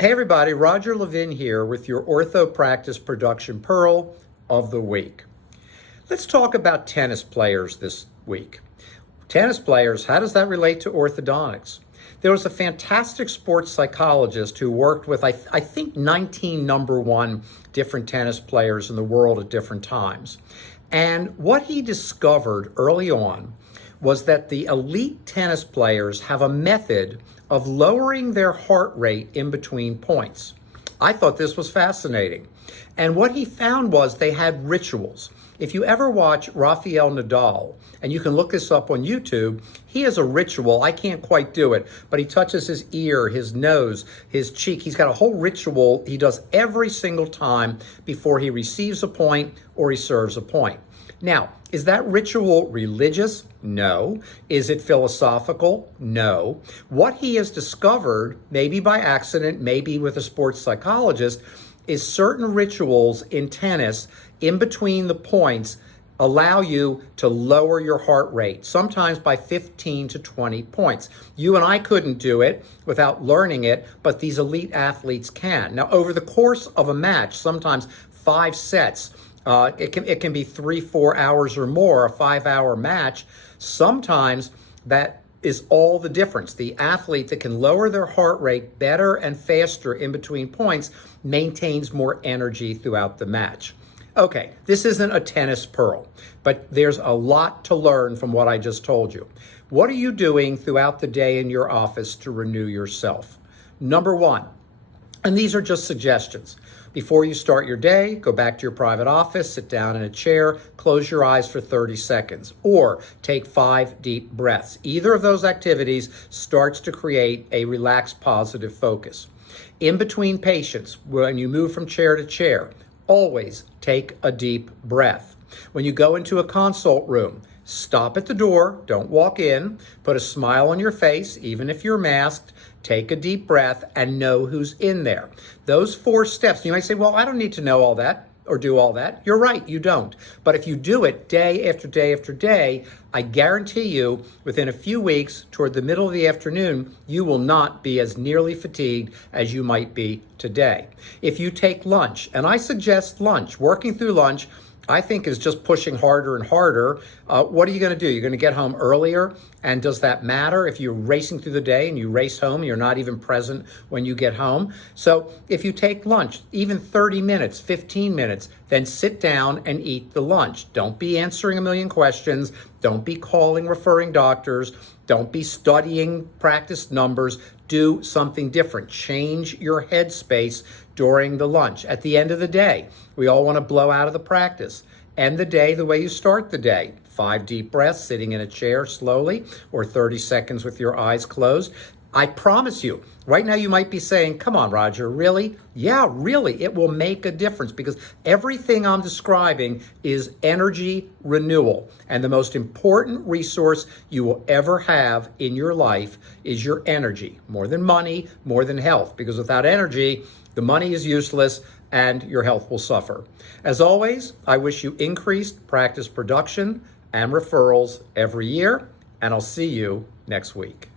Hey everybody, Roger Levin here with your Ortho Practice Production Pearl of the Week. Let's talk about tennis players this week. Tennis players, how does that relate to orthodontics? There was a fantastic sports psychologist who worked with, I think, 19 number one different tennis players in the world at different times. And what he discovered early on was that the elite tennis players have a method of lowering their heart rate in between points. I thought this was fascinating. And what he found was they had rituals. If you ever watch Rafael Nadal, and you can look this up on YouTube, he has a ritual. I can't quite do it, but he touches his ear, his nose, his cheek. He's got a whole ritual he does every single time before he receives a point or he serves a point. Now, is that ritual religious? No. Is it philosophical? No. What he has discovered, maybe by accident, maybe with a sports psychologist, is certain rituals in tennis in between the points allow you to lower your heart rate, sometimes by 15 to 20 points. You and I couldn't do it without learning it, but these elite athletes can. Now, over the course of a match, sometimes 5 sets, it can be 3-4 hours or more, a 5-hour match. Sometimes that is all the difference. The athlete that can lower their heart rate better and faster in between points maintains more energy throughout the match. Okay, this isn't a tennis pearl, but there's a lot to learn from what I just told you. What are you doing throughout the day in your office to renew yourself? Number one, and these are just suggestions. Before you start your day, go back to your private office, sit down in a chair, close your eyes for 30 seconds, or take 5 deep breaths. Either of those activities starts to create a relaxed, positive focus. In between patients, when you move from chair to chair, always take a deep breath. When you go into a consult room, stop at the door, don't walk in, put a smile on your face, even if you're masked, take a deep breath and know who's in there. Those 4 steps, you might say, well, I don't need to know all that or do all that. You're right, you don't. But if you do it day after day after day, I guarantee you within a few weeks, toward the middle of the afternoon, you will not be as nearly fatigued as you might be today. If you take lunch, and I suggest lunch, working through lunch, I think is just pushing harder and harder. What are you going to do? You're going to get home earlier. And does that matter if you're racing through the day and you race home, you're not even present when you get home? So if you take lunch, even 30 minutes, 15 minutes, then sit down and eat the lunch. Don't be answering a million questions. Don't be calling, referring doctors. Don't be studying practice numbers. Do something different. Change your headspace during the lunch. At the end of the day, we all want to blow out of the practice. End the day the way you start the day. 5 deep breaths, sitting in a chair slowly, or 30 seconds with your eyes closed. I promise you, right now you might be saying, come on, Roger, really? Yeah, really, it will make a difference because everything I'm describing is energy renewal. And the most important resource you will ever have in your life is your energy, more than money, more than health, because without energy, the money is useless and your health will suffer. As always, I wish you increased practice production and referrals every year, and I'll see you next week.